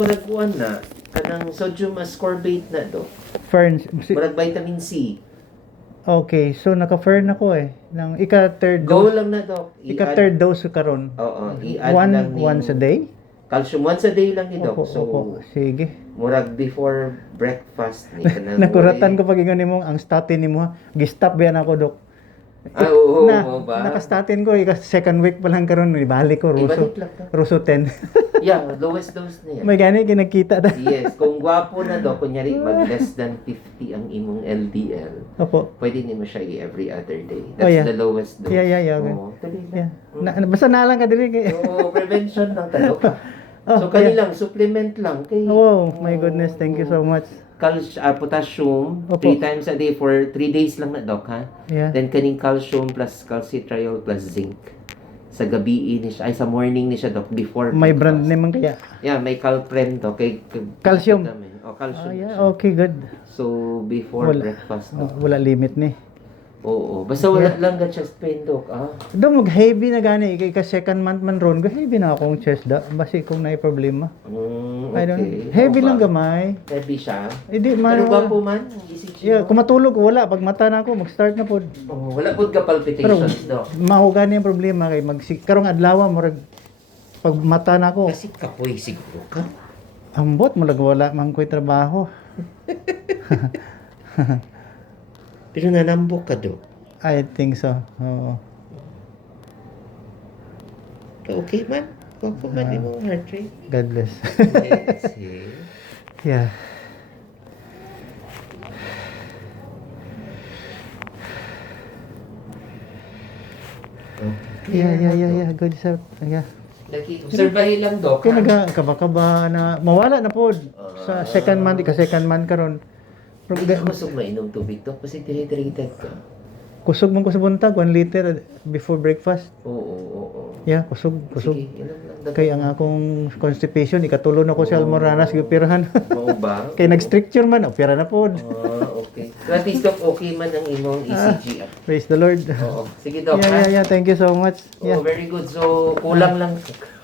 murag kuan na kanang sodium ascorbate na do. Ferns. Murag vitamin C. Okay, so naka-fern ako eh. Nang ika-third Go dose. lang na dok. Ika-third dose karon. Oo, i-add lang ni Once a day? calcium once a day lang ni dok. Opo, So opo. Sige. murag before breakfast ni kanang Nakuratan ko pag ingon nimo ang statin nimo. Gi-stop ba ako, dok? Oo, Na, ba? naka-statin ko, second week pa lang karon, ibalik ko Ruso. Ibalik lang to. Ruso 10. Yeah, lowest dose niya. May gani kinakita ta. Yes, kung gwapo na do, kunyari mag less than 50 ang imong LDL, Opo. pwede nimo siya every other day. Oh, That's yeah. the lowest dose. Yeah. Okay. Oo, tuloy lang. Yeah. Basta na lang ka diri kay. Oo, prevention lang talo ka. Oh, So kanilang supplement lang kay Wow, my goodness, thank you so much. Potassium Opo. 3 times a day for 3 days lang na dok ha. Yeah. Then kaning calcium plus calcitriol plus zinc. Sa gabi ni siya, ay sa morning ni siya dok before May brand breakfast. name man kaya. Yeah, may calpren to kay Calcium. Oh, calcium. Yeah, siya. okay, good. So before Wala. breakfast Oh, dok. wala limit ni. Oo, basta wala lang ka chest pain dok ah. Do mag heavy na gani kay ka second month man ron, go heavy na akong chest da basi kung naay problema. Okay. I don't heavy Oo lang ba? gamay. Heavy siya. Hindi Pero man. gwapo man, ECG. Yeah, kung matulog ko wala pag mata na ako mag-start na pod. Wala pud ka palpitations dok. Mahugani ang problema kay karong adlaw murag pag mata na ako Kasi kapoy siguro ka. ambot mo wala man ko'y trabaho. Pero nanambok ka dok. I think so. Oo. Okay man. Gwapo man yung heart rate. God bless. Yes, eh. Yeah. Okay. Yeah. Good sir. Yeah. Nag-obserbahin lang dok. Kaya ha? nagkakaba na mawala na pod sa second month, second month karon. Hindi ka masog mainom tubig dok kasi dehydrated ka. Kusog man ko sa buntag 1 liter before breakfast. Oo. Yeah, kusog. Sige, inom lang dagdag. Kay ang akong constipation ikatulo na ko sa almoranas gipirahan. Oo ba? Kay nag-stricture man, opera na pod. Okay. So at least dok, okay man ang imong ECG. Praise the Lord. Oo. Sige dok ha? Yeah. Thank you so much. Oh, Yeah. very good. So, kulang lang.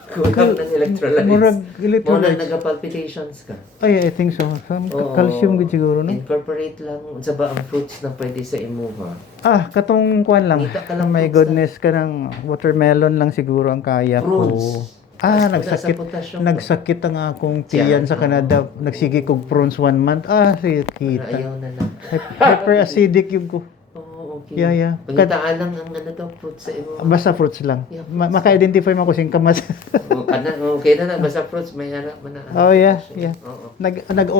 Kulang ng electrolytes. Murag Muna electrolytes. nagka-palpitations ka. Ay, I think so. Some Oo. calcium gud siguro, no? Incorporate lang. Unsa ba ang fruits na pwede sa imuha? Katong kuan lang. Kita ka lang My fruits goodness, kanang watermelon lang siguro ang kaya ko. Prunes. Mas Nagsakit. sa potassium. Nagsakit ang akong tiyan sa Canada. Nagsigi kog prunes 1 month. Pero Kita. ayaw na lang. Hyperacidic yung ko. Oo, okay. Yeah. Pangitaan lang ang ano daw, fruits sa imuha. Basta fruits lang. Yeah, Maka-identify mo ko sing kamas. Okay na. Basta fruits, may harap mo na. Oh, yeah. Oo.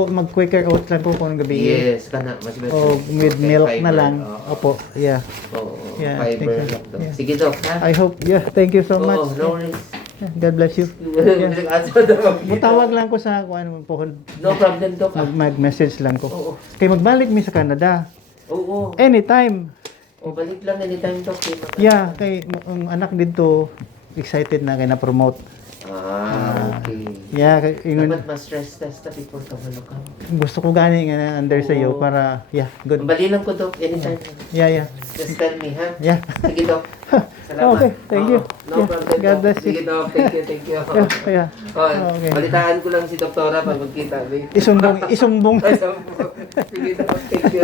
Mag-Quaker oat lang ko kung gabi. Yes, kana. Mas better. O with May milk na fiber. lang. Oo. Opo, yeah. Oo. Yeah, Fiber thank you. lang daw. Yeah. Sige, Doc, ha? I hope, thank you so Oo, much. no worries. God bless you. Mutawag lang ko sa kuan po. No problem, Doc. Mag-message lang ko. Oo. Kay magbalik mi sa Canada. Oo. Anytime. O, balik lang anytime, Doc. Yeah, kay ang anak dito excited na kay na promote. Okay. Yeah, kay ingon Dapat ma-stress test na before ka malukang. gusto ko gani nga under sa iyo Oo. para good. Bali lang ko, Doc. Anytime. Yeah. Just tell me, ha? Yeah. Sige, Doc. Salamat. Okay, thank you. Oo, No Yeah, problem, God Doc. bless you. Sige, Doc. Thank you. Yeah. Oh, Okay. balitaan ko lang si Doktora pag magkita. Babe. Isumbong. Sige, Doc. Thank you.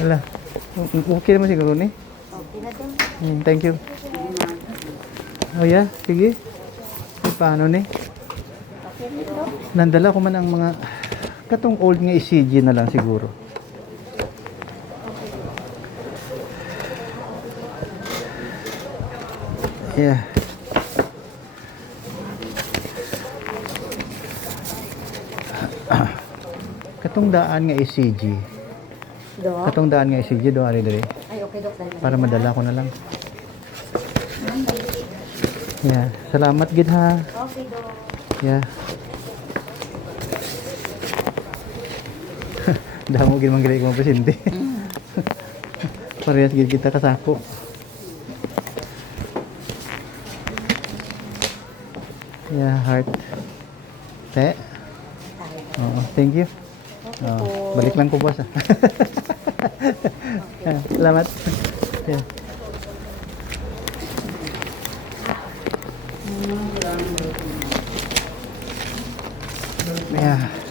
Wala. Okay naman siguro ni. Okay na din. Thank you. Oh yeah, sige. Paano ni? Okay na ito. Nandala ko man ang mga katong old nga ECG na lang siguro. Yeah. Katong daan nga ECG. Dok? Katong daan nga ECG do ari diri Ay, okay, Dok. para madala ko na lang. Yeah, salamat gid ha. Okay, Dok. Yeah. Damo gid man gid ko pasyente. Parehas gid kita kasako. Yeah, heart. Te. Oo, thank you. Okay po. Balik lang ko boss. Salamat. Yeah. Yeah.